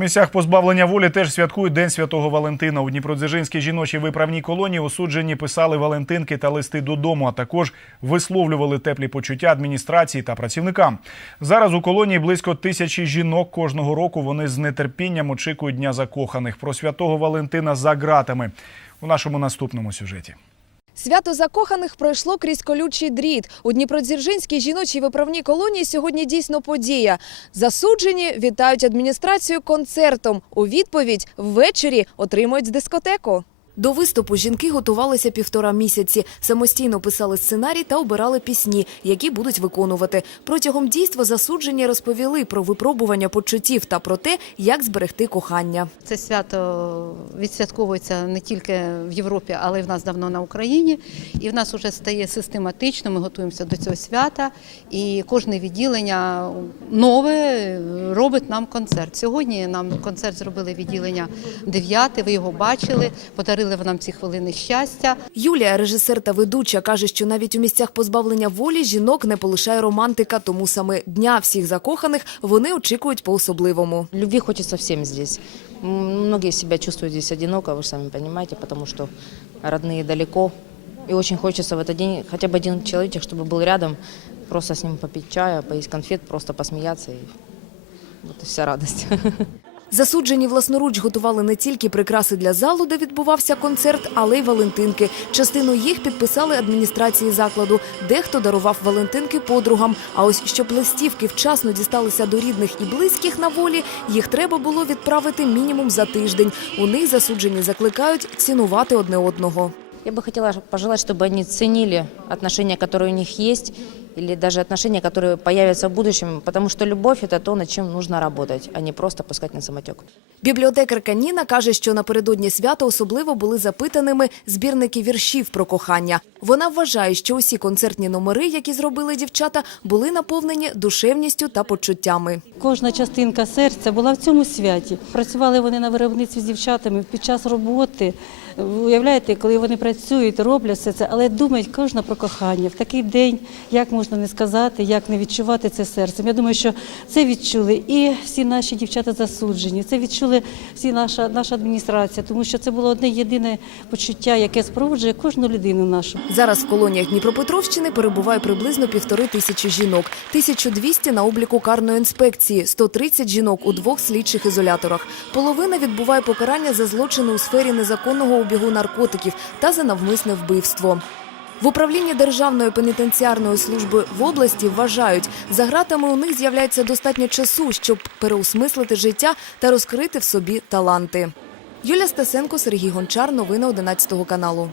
В місцях позбавлення волі теж святкують День Святого Валентина. У Дніпродзержинській жіночій виправній колонії осуджені писали Валентинки та листи додому, а також висловлювали теплі почуття адміністрації та працівникам. Зараз у колонії близько тисячі жінок. Кожного року вони з нетерпінням очікують Дня закоханих. Про святого Валентина за ґратами у нашому наступному сюжеті. Свято закоханих пройшло крізь колючий дріт. У Дніпродзержинській жіночій виправній колонії сьогодні дійсно подія. Засуджені вітають адміністрацію концертом. У відповідь ввечері отримують дискотеку. До виступу жінки готувалися півтора місяці, самостійно писали сценарій та обирали пісні, які будуть виконувати. Протягом дійства засуджені розповіли про випробування почуттів та про те, як зберегти кохання. Це свято відсвятковується не тільки в Європі, але й в нас давно на Україні. І в нас вже стає систематично. Ми готуємося до цього свята. І кожне відділення нове робить нам концерт. Сьогодні нам концерт зробили відділення 9, Ви його бачили, подарили ви нам ці хвилини щастя. Юлія, режисер та ведуча, каже, що навіть у місцях позбавлення волі жінок не полишає романтика, тому саме дня всіх закоханих вони очікують по-особливому. Любви хочется всем здесь. М, Многие себя чувствуют здесь одиноко, вы же сами понимаете, потому что родные далеко. И очень хочется в этот день хотя бы один человечек, чтобы был рядом, просто с ним попить чая, поесть конфет, просто посмеяться. И вот и вся радость. Засуджені власноруч готували не тільки прикраси для залу, де відбувався концерт, але й валентинки. Частину їх підписали адміністрації закладу. Дехто дарував валентинки подругам. А ось щоб листівки вчасно дісталися до рідних і близьких на волі, їх треба було відправити мінімум за тиждень. У них засуджені закликають цінувати одне одного. Я бы хотела пожелать, чтобы они ценили отношения, которые у них есть, или даже отношения, которые появятся в будущем, потому что любовь – это то, над чем нужно работать, а не просто пускать на самотек. Бібліотекарка Ніна каже, що напередодні свята особливо були запитаними збірники віршів про кохання. Вона вважає, що усі концертні номери, які зробили дівчата, були наповнені душевністю та почуттями. Кожна частинка серця була в цьому святі. Працювали вони на виробництві з дівчатами під час роботи. Уявляєте, коли вони працюють, роблять все це, але думають кожна про кохання. В такий день як можна не сказати, як не відчувати це серцем. Я думаю, що це відчули і всі наші дівчата засуджені. Це відчули всі наша наша адміністрація, тому що це було одне єдине почуття, яке спроводжує кожну людину нашу. Зараз в колоніях Дніпропетровщини перебуває приблизно півтори тисячі жінок, 1200 на обліку карної інспекції, 130 жінок у двох слідчих ізоляторах. Половина відбуває покарання за злочини у сфері незаконного обігу наркотиків та за навмисне вбивство. В управлінні Державної пенітенціарної служби в області вважають, за гратами у них з'являється достатньо часу, щоб переосмислити життя та розкрити в собі таланти. Юлія Стасенко, Сергій Гончар. Новини 11 каналу.